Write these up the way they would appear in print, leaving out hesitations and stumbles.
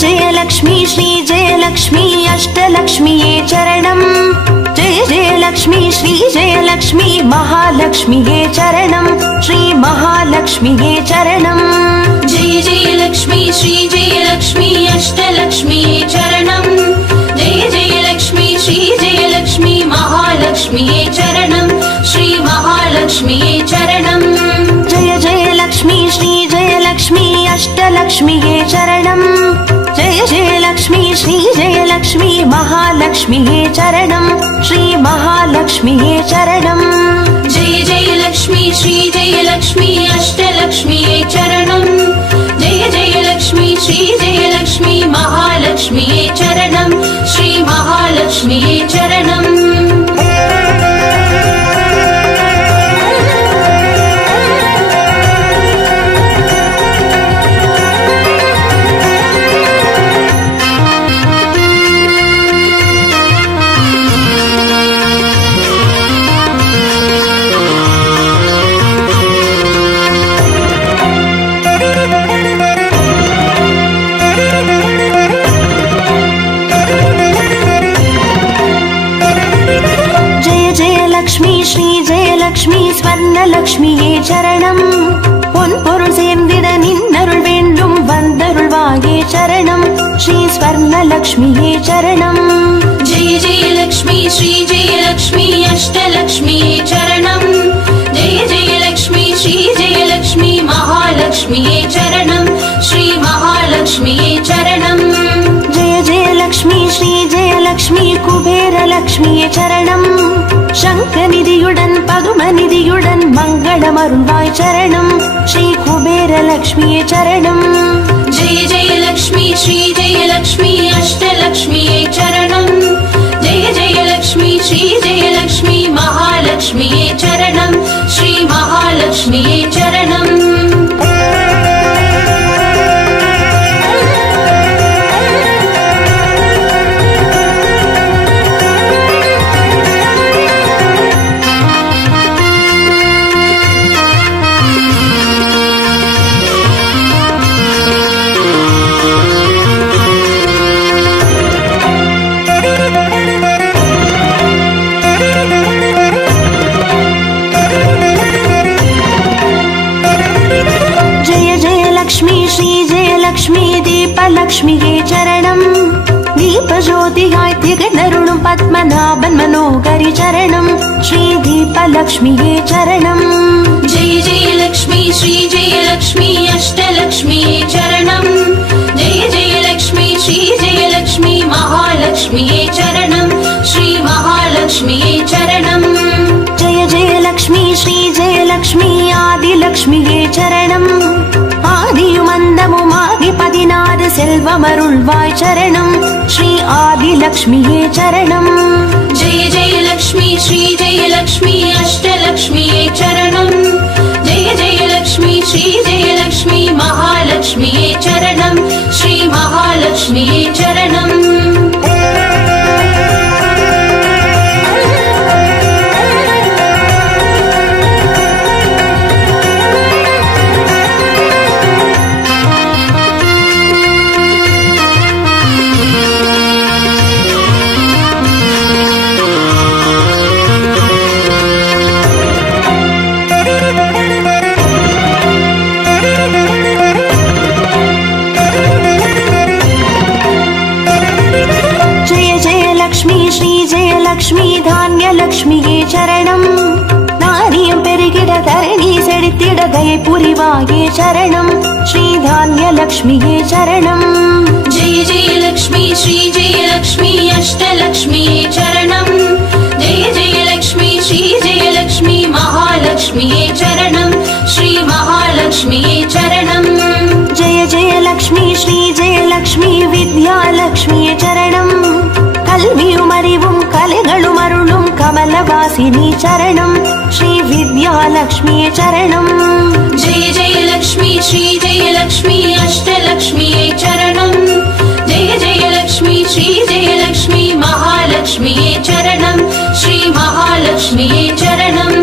जयलक्ष्मी श्री जयलक्ष्मी अष्टलक्ष्मीये चरणम् जय जयलक्ष्मी श्री जयलक्ष्मी महालक्ष्मीये चरणम् श्री महालक्ष्मीये चरणम् जय जयलक्ष्मी श्री जयलक्ष्मी अष्टलक्ष्मीये चरणम् जय जयलक्ष्मी श्री जयलक्ष्मी महालक्ष्मीये चरणम् श्री महालक्ष्मीये चरणम् जय जयलक्ष्मी श्री जयलक्ष्मी अष्टलक्ष्मीये चरणम् जय जयलक्ष्मी श्री जयलक्ष्मी महालक्ष्मीये चरणम् श्री महालक्ष्मीये चरणम् जय जयलक्ष्मी श्री जयलक्ष्मी अष्टलक्ष्मीये चरणम् जय जयलक्ष्मी श्री जयलक्ष्मी महालक्ष्मीये चरणम् श्री महालक्ष्मीये चरणम् லக்ஷ்மி ஸ்வர்ணலக்ஷ்மியே சரணம் பொன் பொருள் சேர்ந்திட நின்னருள் வேண்டும் வந்தருள்வாயே சரணம் ஸ்ரீ ஸ்வர்ணலக்ஷ்மியே சரணம் ஜெய ஜெயலக்ஷ்மி ஸ்ரீ ஜெயலக்ஷ்மி அஷ்டலக்ஷ்மியே சரணம் ஜெய ஜெயலக்ஷ்மி ஸ்ரீ ஜெயலக்ஷ்மி மகாலக்ஷ்மியே சரணம் ஸ்ரீ மகாலக்ஷ்மியே சரணம் ஜெய ஜெயலக்ஷ்மி ஸ்ரீ ஜெயலக்ஷ்மி குபேரலக்ஷ்மியே சரணம் சங்கநிதியுடன் பதுமநிதியுடன் மங்களமருள்வாய் சரணம் ஸ்ரீ குபேரலக்ஷ்மியே சரணம் ஜெய ஜெயலக்ஷ்மி ஸ்ரீ ஜெயலக்ஷ்மி அஷ்டலக்ஷ்மியே சரணம் ஜெய ஜெயலக்ஷ்மி ஸ்ரீ ஜெயலக்ஷ்மி மகாலக்ஷ்மியே சரணம் ஸ்ரீ மகாலக்ஷ்மியே சரணம் லக்ஷ்மியே சரணம் தீபஜோதியாய் திகழருளும் பத்மநாபன் மனோகரி சரணம் ஸ்ரீ தீபலக்ஷ்மியே சரணம் ஜெய ஜெயலக்ஷ்மி ஸ்ரீ ஜெயலக்ஷ்மி அஷ்டலக்ஷ்மியே சரணம் ஜெய ஜெயலக்ஷ்மி ஸ்ரீ ஜெயலக்ஷ்மி மகாலக்ஷ்மியே சரணம் ஸ்ரீ மகாலக்ஷ்மியே சரணம் ஜெய ஜெயலக்ஷ்மி ஸ்ரீ ஜெயலக்ஷ்மி ஆதிலக்ஷ்மியே சரணம் ஆதியும் அந்தமுமாகி 16 செல்வமருள்வாய் சரணம் ஸ்ரீ ஆதிலக்ஷ்மியே சரணம் ஜெய ஜெயலக்ஷ்மி ஸ்ரீ ஜெயலக்ஷ்மி அஷ்டலக்ஷ்மியே சரணம் ஜெய ஜெயலக்ஷ்மி ஸ்ரீ ஜெயலக்ஷ்மி மகாலக்ஷ்மியே சரணம் ஸ்ரீ மகாலக்ஷ்மியே சரணம் லக்ஷ்மி தானியலக்ஷ்மியே சரணம் தானியம் பெருகிட தரணி செழித்திட தயை புரிவாயே சரணம் ஸ்ரீ தானியலக்ஷ்மியே சரணம் ஜெய ஜெயலக்ஷ்மி ஸ்ரீ ஜெயலக்ஷ்மி அஷ்டலக்ஷ்மியே சரணம் ஜெய ஜெயலக்ஷ்மி ஸ்ரீ ஜெயலக்ஷ்மி மகாலக்ஷ்மியே சரணம் ஸ்ரீ மகாலக்ஷ்மியே சரணம் ஜெய ஜெயலக்ஷ்மி ஸ்ரீ ஜெயலக்ஷ்மி வித்யாலக்ஷ்மியே சரணம் கல்வியும் அறிவும் கலைகளும் அருளும் கமலவாசினி சரணம் ஸ்ரீ வித்யாலக்ஷ்மியே சரணம் ஜெய ஜெயலக்ஷ்மி ஸ்ரீ ஜெயலக்ஷ்மி அஷ்டலக்ஷ்மியே சரணம் ஜெய ஜெயலக்ஷ்மி ஸ்ரீ ஜெயலக்ஷ்மி மகாலக்ஷ்மியே சரணம் ஸ்ரீ மகாலக்ஷ்மியே சரணம்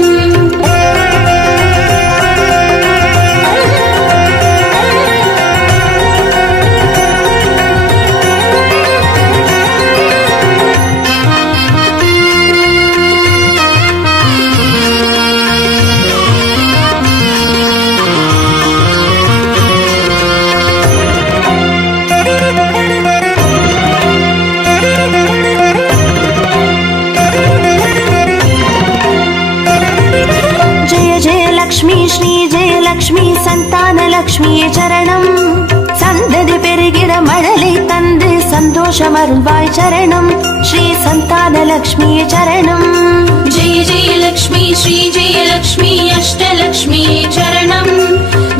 லக்ஷ்மியே சரணம் சந்ததி பெருகிட மழலை தந்து சந்தோஷம் அருள்வாய் சரணம் ஸ்ரீ சந்தான லக்ஷ்மியே சரணம் जय जय लक्ष्मी श्री जय लक्ष्मी अष्टलक्ष्मीये चरणम्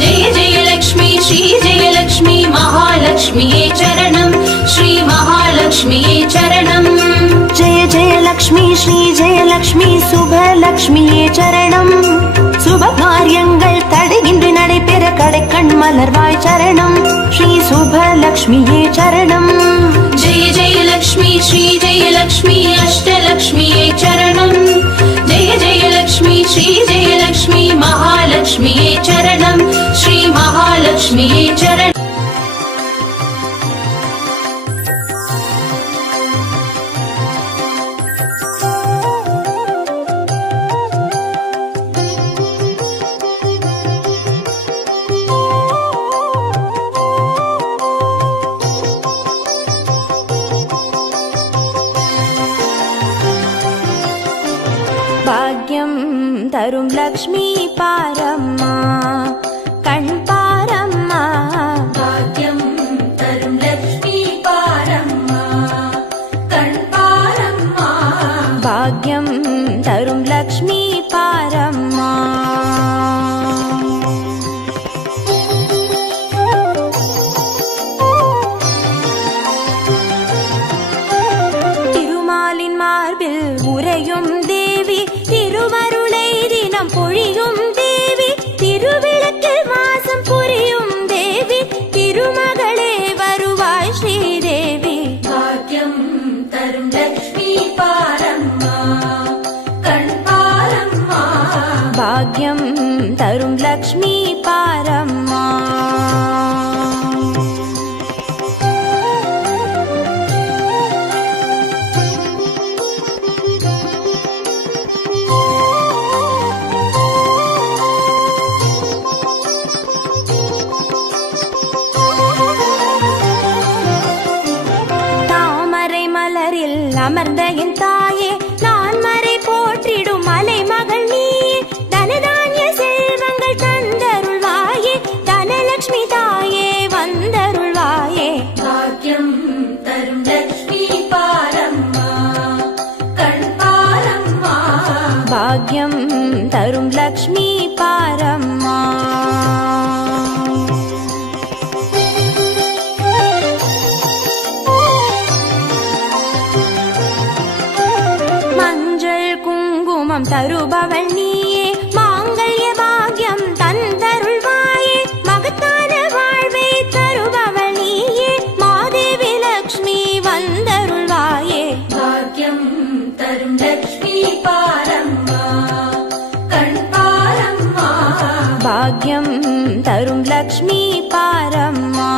जय जय लक्ष्मी श्री जय लक्ष्मी महालक्ष्मीये चरणम् श्री महालक्ष्मीये चरणम् जय जय लक्ष्मी श्री जय लक्ष्मी शुभ लक्ष्मीये சரணம் சுப காரியங்கள் தடையின்றி நடைபெற கடைக்கண் மலர்வாய் சரணம் ஸ்ரீ சுப லக்ஷ்மியே சரணம் जय जय लक्ष्मी श्री जय लक्ष्मी अष्टलक्ष्मीये चरणम् जय जय लक्ष्मी श्री जय लक्ष्मी महालक्ष्मीये चरणम् श्री महालक्ष्मीये चरणम् பாக்யம் தரும் லக்ஷ்மி பாரம்மா கண் பாரம்மா भाग्यं तरुं लक्ष्मी पारम्मा कण्पारम्मा பாக்யம் தரும் லக்ஷ்மி பாரம்மா திருமாலின் மார்பில் உறையும் தேவி திருவருளை தினம் பொழியும் தேவி திருவிளக்கில் வாசம் புரியும் தேவி திருமகளே வருவாய் ஸ்ரீதேவி भाग्यं तरुं लक्ष्मी पारम्मा कण्पारम्मा பாக்யம் தரும் லக்ஷ்மி பாரம்மா தாமரை மலரில் அமர்ந்த என் தாயே நான் மறை போற்றிடும் மலை மகள் நீயே தனதானிய செல்வங்கள் தந்தருள்வாயே தனலட்சுமி தாயே வந்தருள்வாயே भाग्यं तरुं लक्ष्मी पारम्मा कण्पारम्मा பாக்யம் தரும் லக்ஷ்மி பாரம்மா மஞ்சள் குங்குமம் தருபவள் நீயே மாங்கல்ய பாக்யம் தந்தருள்வாயே மகத்தான வாழ்வை தருபவள் நீயே மாதேவி லக்ஷ்மி வந்தருள்வாயே भाग्यं तरुं लक्ष्मी पारम्मा कण्पारम्मा பாக்யம் தரும் லக்ஷ்மி பாரம்மா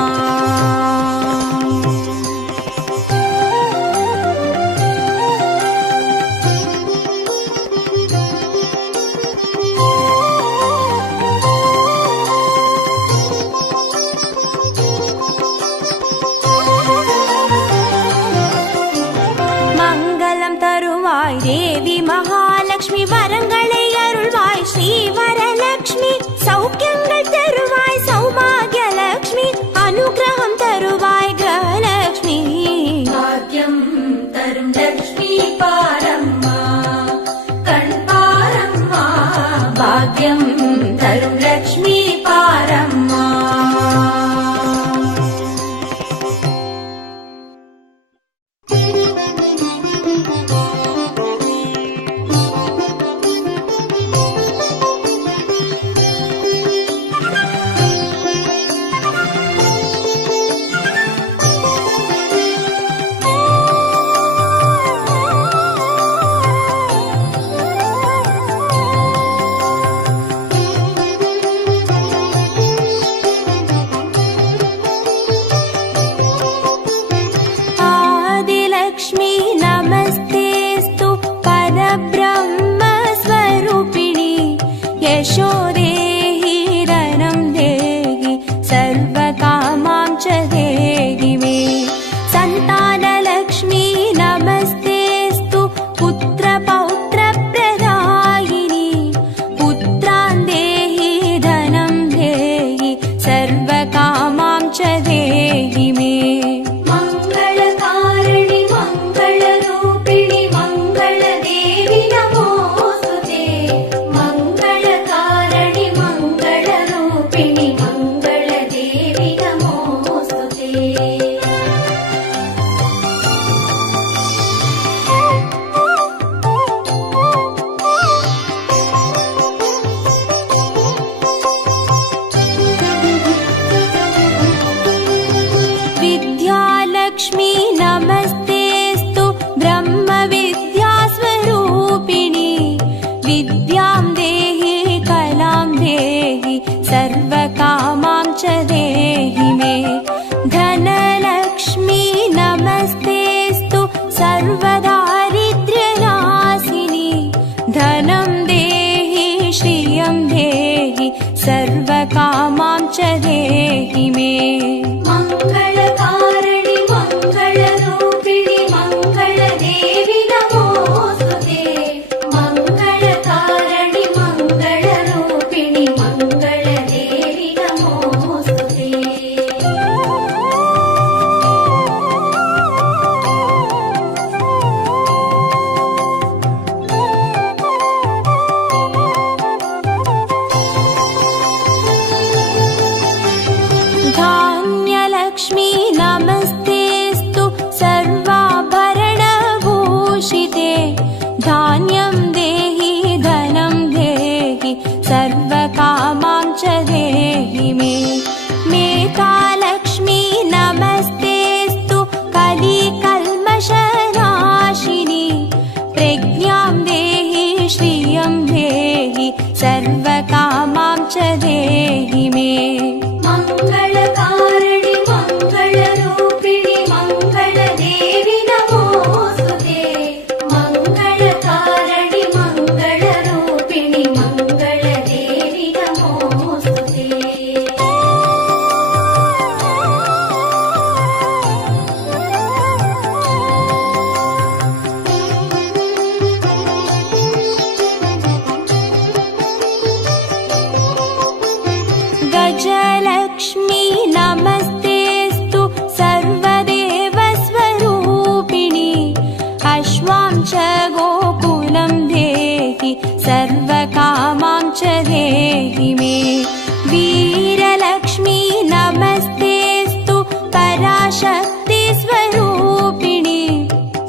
மங்களம் தருவாய் தேவி மகாலட்சுமி வரங்களை அருள்வாய் ஸ்ரீ வரலட்சுமி சௌக்கியங்கள் தருவாய் சௌபாகிய லட்சுமி அனுகிரகம் தருவாய் सर्वकामां च देहि मे। मङ्गलकारिणि मङ्गलरूपिणि मङ्गलदेवि नमोऽस्तुते। मङ्गलकारिणि मङ्गलरूपिणि मङ्गलदेवि नमोऽस्तुते। विद्यालक्ष्मी नमस्तेऽस्तु ब्रह्मविद्यास्वरूपिणि। विद्यां देहि कलां देहि सर्वकामां च देहि मे। धनलक्ष्मी नमस्तेऽस्तु सर्वदारिद्र्यनाशिनि। धनं देहि श्रियं देहि सर्वकामां च देहि मे। मङ्गलकारिणि मङ्गलरूपिणि मङ्गलदेवि नमोऽस्तुते। मङ्गलकारिणि मङ्गलरूपिणि मङ्गलदेवि नमोऽस्तुते। धान्यलक्ष्मी नमस्तेऽस्तु सर्वाभरणभूषिते। धान्यं देहि धनं देहि सर्वकामां च देहि मे। मेधालक्ष्मी नमस्तेऽस्तु कलिकल्मषनाशिनि। प्रज्ञां देहि श्रियं देहि सर्वकामां च देहि मे। मङ्गलकारिणि मङ्गलरूपिणि मङ्गलदेवि नमोऽस्तुते। मङ्गलकारिणि मङ्गलरूपिणि मङ्गलदेवि नमोऽस्तुते। गजलक्ष्मी नमस्तेऽस्तु सर्वदेवस्वरूपिणि। अश्वां च गोकुलं देहि सर्वकामां च देहि मे। वीरलक्ष्मी नमस्तेऽस्तु पराशक्तिस्वरूपिणि।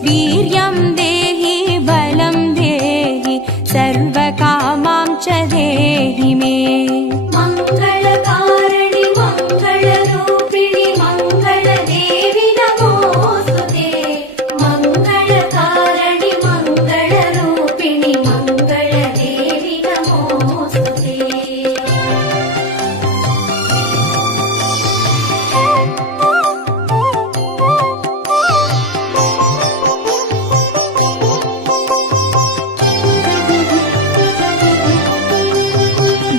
वीर्यं देहि बलं देहि सर्वकामां च देहि मे। मङ्गलकारिणि मङ्गलरूपिणि मङ्गलदेवि नमोऽस्तुते। मङ्गलकारिणि मङ्गलरूपिणि मङ्गलदेवि नमोऽस्तुते।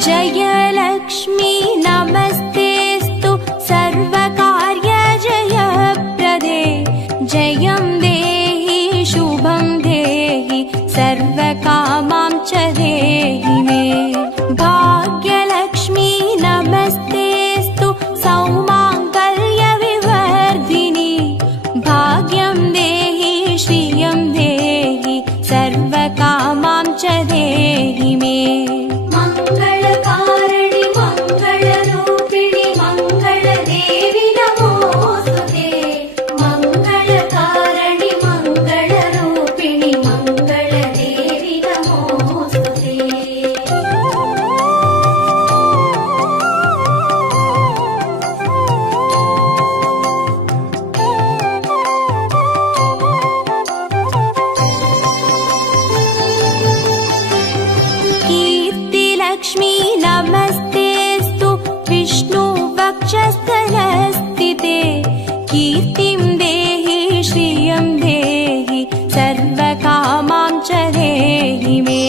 जयलक्ष्मी नमस्तेऽस्तु सर्वकार्यजयप्रदे। जयं देहि शुभं देहि सर्वकामां च देहि मे। भाग्यलक्ष्मी नमस्तेऽस्तु सौमाङ्गल्यविवर्धिनि। भाग्यं देहि श्रियं देहि सर्वकामां च देहि मे। मङ्गलकारिणि मङ्गलरूपिणि मङ्गलदेवि नमोऽस्तुते। मङ्गलकारिणि मङ्गलरूपिणि मङ्गलदेवि नमोऽस्तुते। कीर्तिलक्ष्मी नमस्तेऽस्तु विष्णुवक्षस्थलस्थिते। कीर्तिं देहि श्रियं देहि सर्वकामां च देहि मे।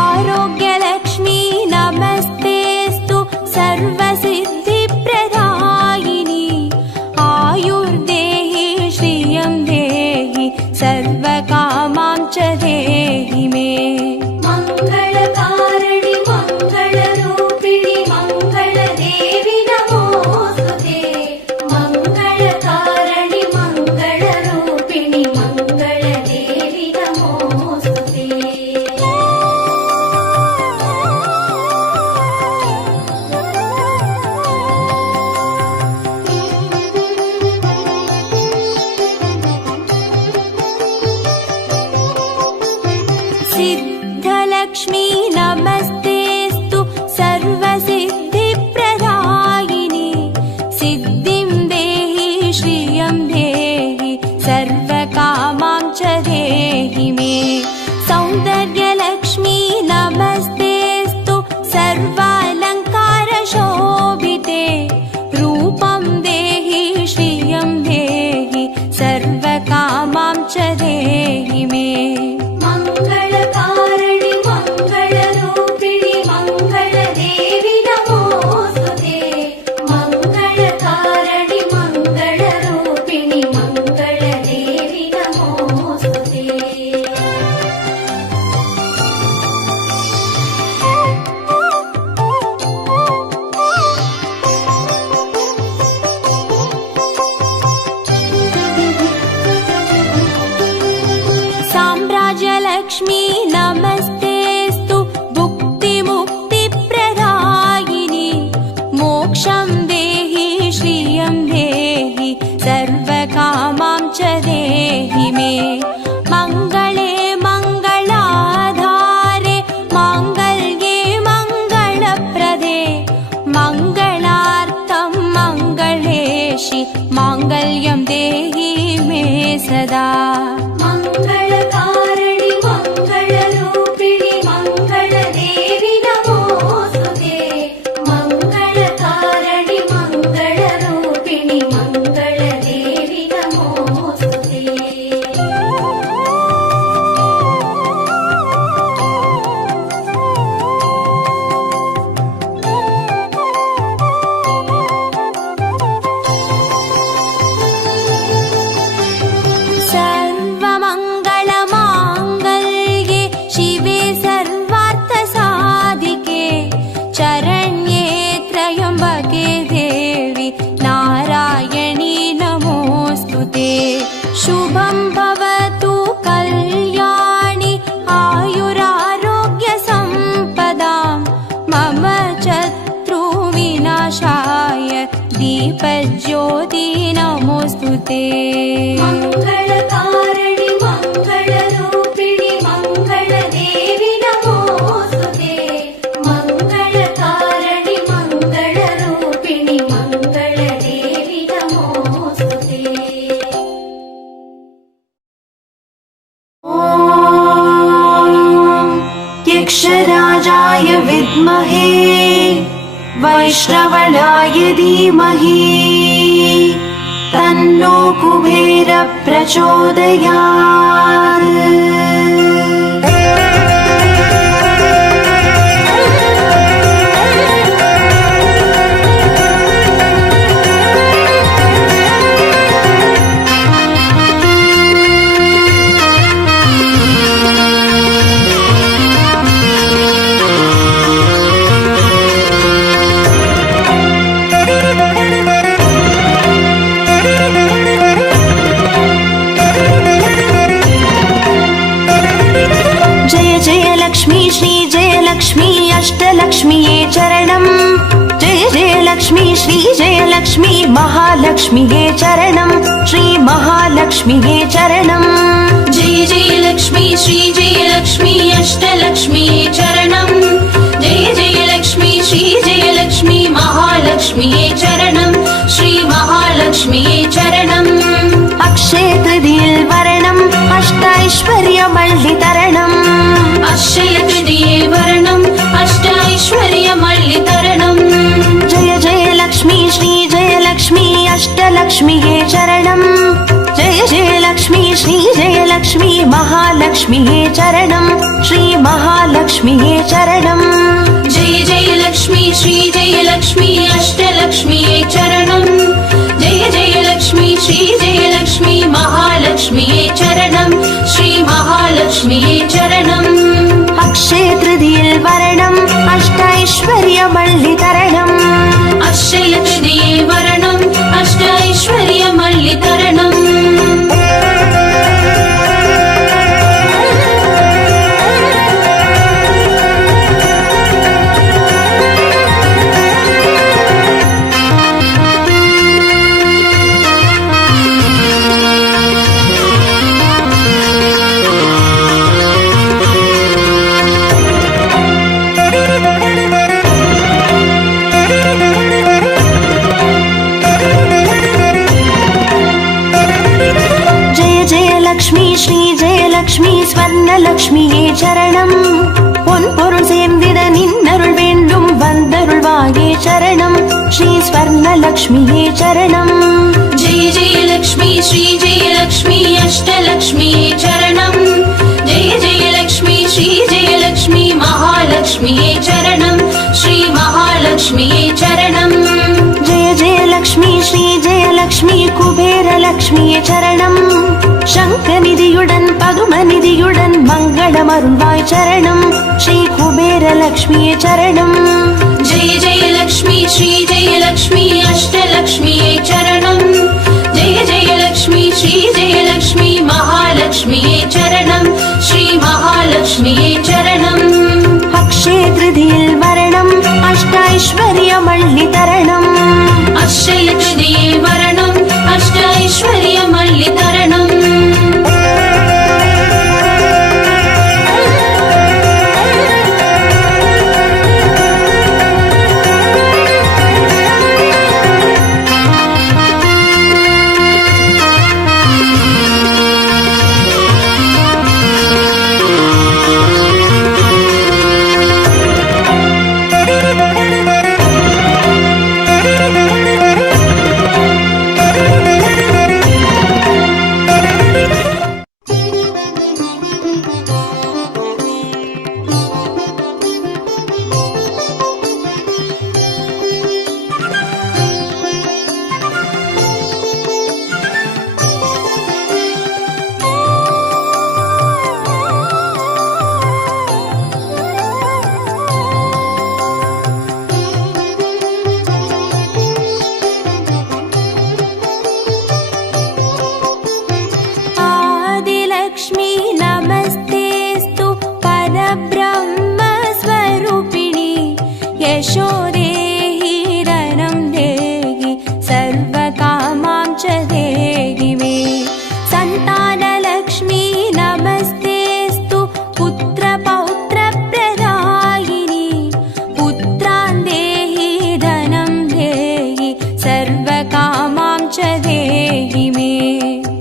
आरोग्यलक्ष्मी नमस्तेऽस्तु सर्वसिद्धिप्रदायिनि। आयुर्देहि श्रियं देहि सर्वकामां च देहि मे। मङ्गलकारिणि मङ्गलरूपिणि मङ्गलदेवि नमोऽस्तुते। देहि श्रियं देहि सर्वकामां च देहि मे मङ्गले मङ्गलाधारे माङ्गल्ये मङ्गलप्रदे मङ्गलार्थं मङ्गलेशि माङ्गल्यं देहि मे सदा मङ्गलकारिणि मङ्गलरूपिणि मङ्गलदेवि नमोऽस्तुते मङ्गलकारिणि मङ्गलरूपिणि मङ्गलदेवि नमोऽस्तुते सर्वमङ्गलमाङ्गल्ये शिवे सर्वार्थसाधिके चरण्ये त्र्यम्बके देवि नारायणी नमोऽस्तु ते शुभं भवतु कल्याणि आयुरारोग्यसम्पदां मम शत्रुविनाशाय दीपज्योति नमोऽस्तु ते मङ्गलकारिणि मङ्गलरूपिणि मङ्गलदेवि नमोऽस्तुते मङ्गलकारिणि मङ्गलरूपिणि मङ्गलदेवि नमोऽस्तुते यक्षराजाय विद्महे वैश्रवणाय धीमहि तन्नो कुबेर प्रचोदयात्। जय जय लक्ष्मी श्री जय लक्ष्मी अष्टलक्ष्मीये चरणम् जय जय लक्ष्मी श्री जय लक्ष्मी महालक्ष्मीये चरणम् श्री महालक्ष्मीये चरणम् जय जय लक्ष्मी श्री जय लक्ष्मी अष्टलक्ष्मीये चरणम् जय जय लक्ष्मी श्री जय लक्ष्मी महालक्ष्मीये चरणम् श्री महालक्ष्मीये चरणम् अक्षय तृतीये वरणम् अष्टैश्वर्यमल्लितरणम् अक्षय तृतीये वरणम् अष्टैश्वर्यमल्लितरणम् जय जय लक्ष्मी श्री जय लक्ष्मी अष्टलक्ष्मीये चरणम् जय जय लक्ष्मी श्री जय लक्ष्मी महालक्ष्मीये चरणम् श्री महालक्ष्मीये चरणम् जय जय लक्ष्मी श्री जय लक्ष्मी अष्टलक्ष्मीये चरणम् जय जय लक्ष्मी श्री जय लक्ष्मी महालक्ष्मीये चरणम् श्री महालक्ष्मीये चरणम् अक्षय तृतीये वरणम् अष्टैश्वर्यमल्लितरणम् अक्षय तृतीये वरणम् अष्टैश्वर्यमल्लितरणम् லக்ஷ்மி ஸ்ரீ ஜெயலக்ஷ்மி ஸ்வர்ணலக்ஷ்மியே சரணம் பொன்பொருள் சேர்ந்திட நின்னருள் வேண்டும் வந்தருள்வாயே சரணம் ஸ்ரீ ஸ்வர்ணலக்ஷ்மியே சரணம் जय जय लक्ष्मी श्री जय लक्ष्मी अष्टलक्ष्मीये चरणम् जय जय लक्ष्मी श्री जय लक्ष्मी महालक्ष्मीये चरणम् श्री महालक्ष्मीये चरणम् जय जय लक्ष्मी श्री जय लक्ष्मी कुबेर लक्ष्मिये चरणम् शङ्खनिधियुடன் பதுமநிதியுடன் மங்களமருள்வாய் சரணம் ஸ்ரீ குபேர லக்ஷ்மியே சரணம் जय जय लक्ष्मी श्री जय लक्ष्मी अष्टलक्ष्मीये चरणम् जय जय लक्ष्मी श्री जय लक्ष्मी महालक्ष्मीये चरणम् श्री महालक्ष्मीये चरणम् अक्षय तृतीये वरणम् अष्टैश्वर्यमल्लितरणम् सर्वकामां च देहि मे।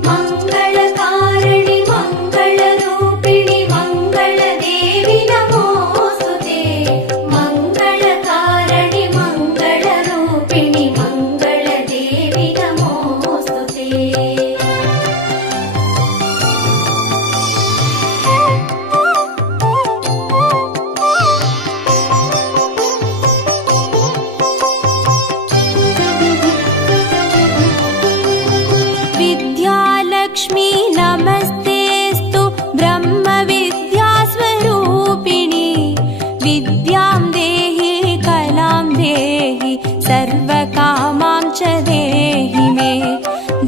मङ्गलकारिणि मङ्गलरूपिणि मङ्गलदेवि नमोऽस्तुते। मङ्गलकारिणि मङ्गलरूपिणि मङ्गलदेवि नमोऽस्तुते। विद्यालक्ष्मी नमस्तेऽस्तु ब्रह्मविद्यास्वरूपिणि। विद्यां देहि कलां देहि सर्वकामां च देहि मे।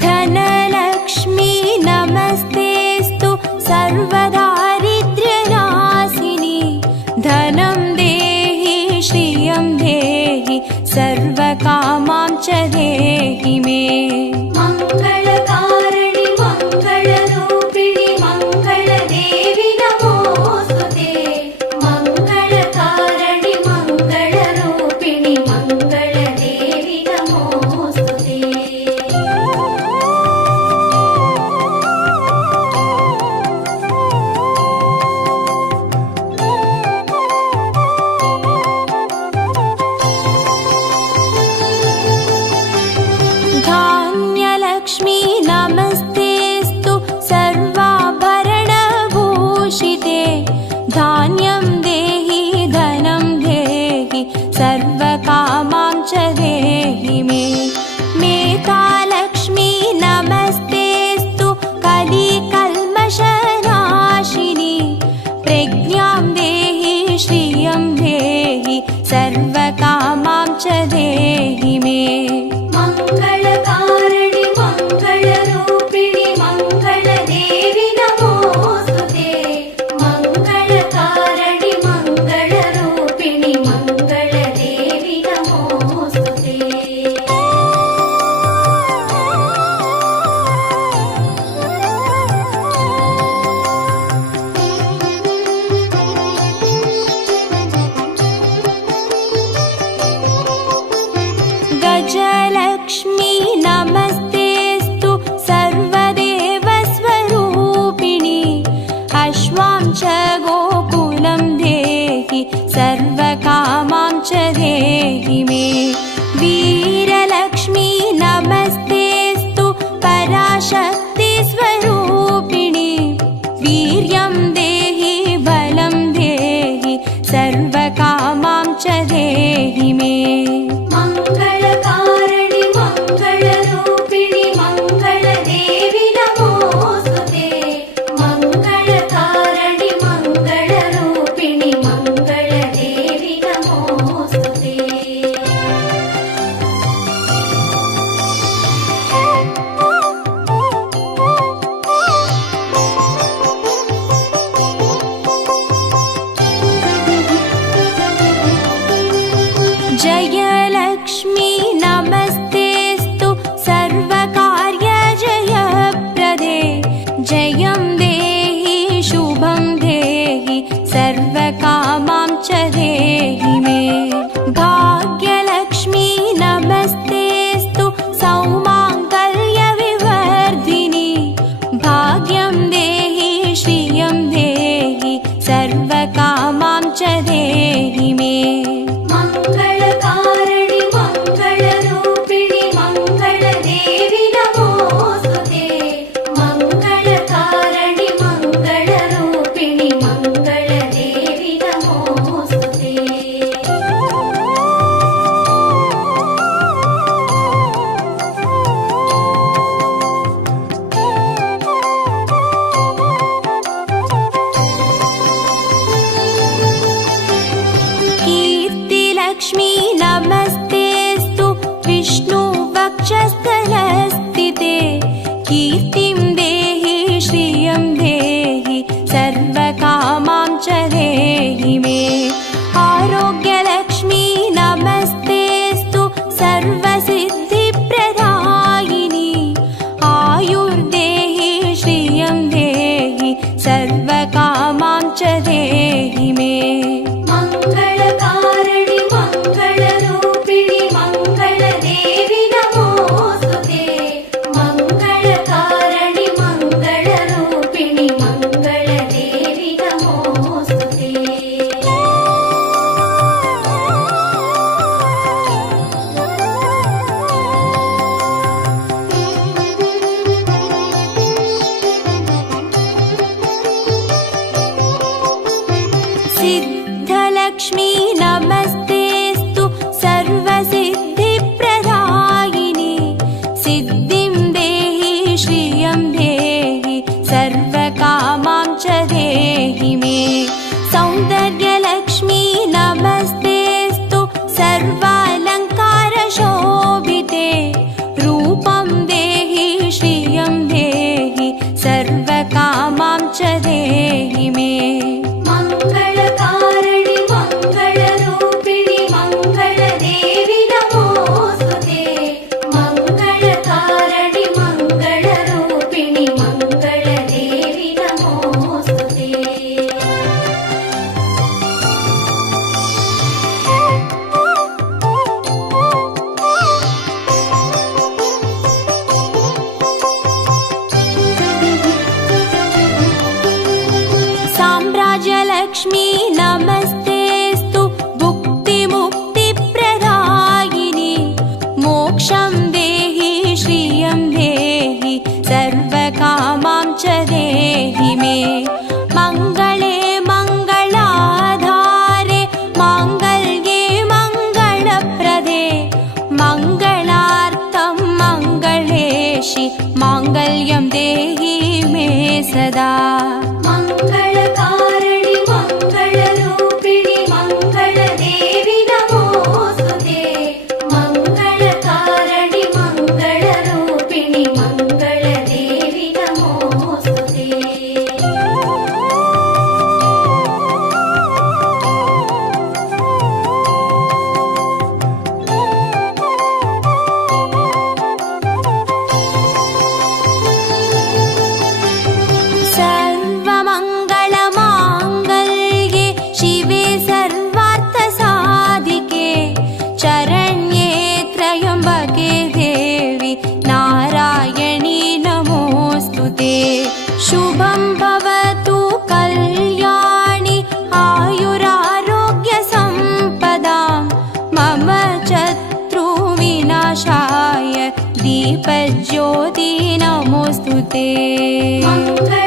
धनलक्ष्मी नमस्तेऽस्तु सर्वदारिद्र्यनाशिनि। धनं देहि श्रियं देहि सर्वकामां च देहि मे। मङ्गलकारिणि मङ्गलरूपिणि मङ्गलदेवि नमोऽस्तुते। मङ्गलकारिणि मङ्गलरूपिणि मङ्गलदेवि नमोऽस्तुते। धान्यलक्ष्मी नमस्तेऽस्तु सर्वाभरणभूषिते। धान्यं देहि धनं देहि सर्वकामां च देहि मे। मेधालक्ष्मी नमस्तेऽस्तु कलिकल्मषनाशिनि। प्रज्ञां देहि श्रियं देहि सर्वकामां च देहि मे। मङ्गलकारिणि मङ्गलरूपिणि मङ्गलदेवि नमोऽस्तुते। मङ्गलकारिणि मङ्गलरूपिणि मङ्गलदेवि नमोऽस्तुते। मङ्गलकारिणि मङ्गलरूपिणि मङ्गलदेवि नमोऽस्तुते। गजलक्ष्मी नमस्तेऽस्तु सर्वदेवस्वरूपिणि। अश्वां च गोकुलं देहि सर्वकामां च देहि मे। वीरलक्ष्मी नमस्तेऽस्तु पराशक्तिस्वरूपिणि। वीर्यं देहि बलं देहि सर्वकामां च देहि मे। मङ्गलकारिणि मङ्गलरूपिणि सौन्दर्यलक्ष्मी नमस्तेऽस्तु सर्वालङ्कारशोभिते रूपं देहि श्रियं देहि सर्वकामां च देहि मे मङ्गलकारिणि मङ्गलरूपिणि मङ्गलदेवि नमोऽस्तुते मङ्गलकारिणि मङ्गलरूपिणि मङ्गलदेवि नमोऽस्तुते साम्राज्यलक्ष्मी नमस्तेऽस्तु भुक्तिमुक्तिप्रदायिनि मोक्षं देहि श्रियं देहि सर्वकामां च देहि मे मङ्गले मङ्गलाधारे माङ्गल्ये मङ्गलप्रदे मङ्गलार्थं मङ्गलेशि माङ्गल्यं देहि मे सदा मङ्गलकारिणि मङ्गलरूपिणि मङ्गलदेवि नमोऽस्तुते मङ्गलकारिणि मङ्गलरूपिणि मङ्गलदेवि नमोऽस्तुते सर्वमङ्गलमाङ्गल्ये शिवे सर्वार्थसाधिके चरण्ये त्र्यम्बके देवि नारायणी नमोऽस्तु ते शुभं भवतु कल्याणि आयुरारोग्यसम्पदां मम शत्रुविनाशाय दीपज्योति नमोऽस्तु ते मङ्गल